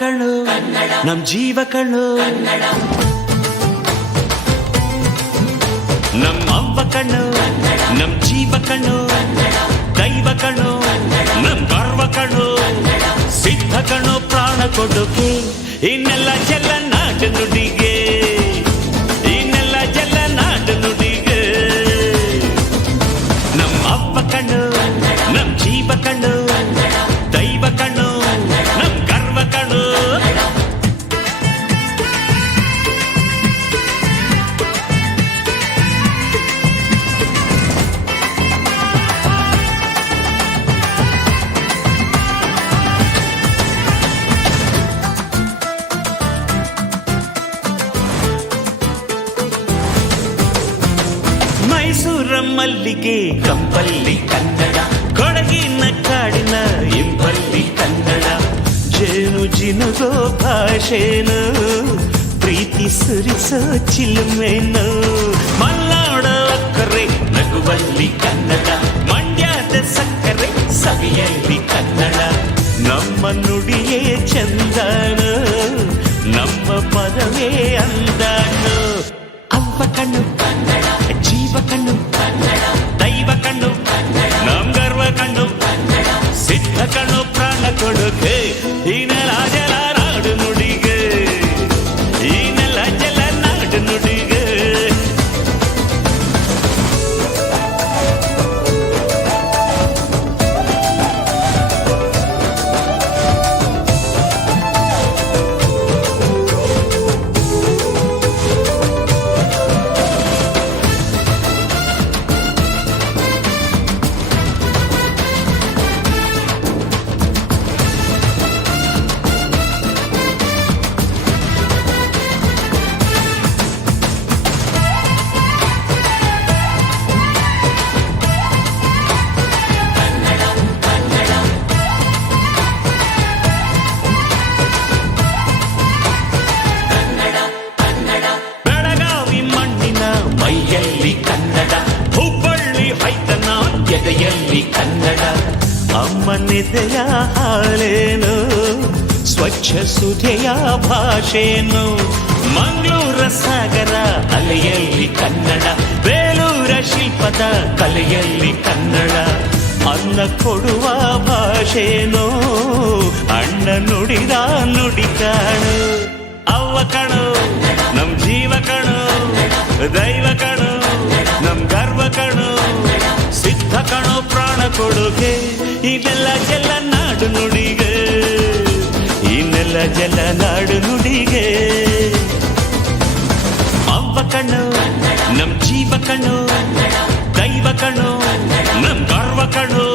ಕಣ್ಣು ನಮ್ ಜೀವ ಕಣ್ಣು ನಮ್ಮ ಅವ್ವ ಕಣ್ಣು ನಮ್ ಜೀವ ಕಣ್ಣು ದೈವ ಕಣ್ಣು ನಮ್ ಗರ್ವ ಕಣ್ಣು ಸಿದ್ಧ ಕಣ್ಣು ಪ್ರಾಣ ಕೊಡೋಕೆ ಇನ್ನೆಲ್ಲ ಜಲ ನಾಡು ನುಡಿಗೆ ಇನ್ನೆಲ್ಲ ಜಲ ನಾಡು ನುಡಿಗೆ ನಮ್ಮ ಅವ್ವ ಕಣ್ಣು ನಮ್ ಜೀವ ಕಣ್ಣು ದೈವ ಕಣ್ಣು ನಮ್ ಗರ್ವ ಕಣ್ಣು ಮೈಸೂರ ಮಲ್ಲಿಗೆ ಕಂಪಲ್ಲಿ ಕನ್ನಡ ಕೊಡಗಿನ ಕಾಡಿನ ಇಂಪಲ್ಲಿ ಕನ್ನಡ ಜೇನು ಜಿನುಗೋ ಭಾಷೆನು ಪ್ರೀತಿ ಸುರಿಸೋ ಚಿಲುಮೆನು ಮಲ್ನಾಡೋ ಅಕ್ಕರೆ ನಗುವಲ್ಲಿ ಕನ್ನಡ ಮಂಡ್ಯದ ಸಕ್ಕರೆ ಸವಿಯಲ್ಲಿ ಕನ್ನಡ ನಮ್ಮ ನುಡಿಯೇ ಚಂದನು ನಮ್ಮ ಪದವೇ ಅಂದನು ಅವ್ವ ಕಣ್ಣು ಕನ್ನಡ ಜೀವ ಕಣ್ಣು ಕನ್ನಡ ದೈವ ಕಣ್ಣು ಕನ್ನಡ ನಮ್ ಗರ್ವ ಕಣ್ಣು ಕನ್ನಡ ಸಿದ್ಧ ಕಣ್ಣು ಪ್ರಾಣ ಕೊಡುಗೆ ಈ ನೆಲ ಜಲ ನಾಡು ನುಡಿಗೆ ಈ ನೆಲ ಜಲ ನಾಡು ನುಡಿಗೆ ಮೈಯಲ್ಲಿ ಕನ್ನಡ ಹುಬ್ಬಳ್ಳಿ ಹೈತನ ಎದೆಯಲ್ಲಿ ಕನ್ನಡ ಅಮ್ಮನೆದೆಯ ಹಾಳೇನು ಸ್ವಚ್ಛ ಸುಧೆಯ ಭಾಷೆನು ಮಂಗಳೂರ ಸಾಗರ ಅಲೆಯಲ್ಲಿ ಕನ್ನಡ ಬೇಲೂರ ಶಿಲ್ಪದ ಕಲೆಯಲ್ಲಿ ಕನ್ನಡ ಅನ್ನ ಕೊಡುವ ಭಾಷೆನು ಅಣ್ಣ ನುಡಿದ ನುಡಿ ಕಾಣು ಅವ್ವ ಕಣು ನಮ್ ಜೀವ ಕಣು ದೈವ ಕಣು ನಮ್ ಗರ್ವ ಕಣು ಸಿದ್ಧ ಕಣು ಪ್ರಾಣ ಕೊಡುಗೆ ಇದೆಲ್ಲ ಜಲ ನಾಡು ನುಡಿಗೆ ಇನ್ನೆಲ್ಲ ಜಲ ನಾಡು ನುಡಿಗೆ ಅವ್ವ ಕಣ್ಣು ನಮ್ ಜೀವ ಕಣ್ಣು ದೈವ ಕಣ್ಣು ನಮ್ ಗರ್ವ ಕಣ್ಣು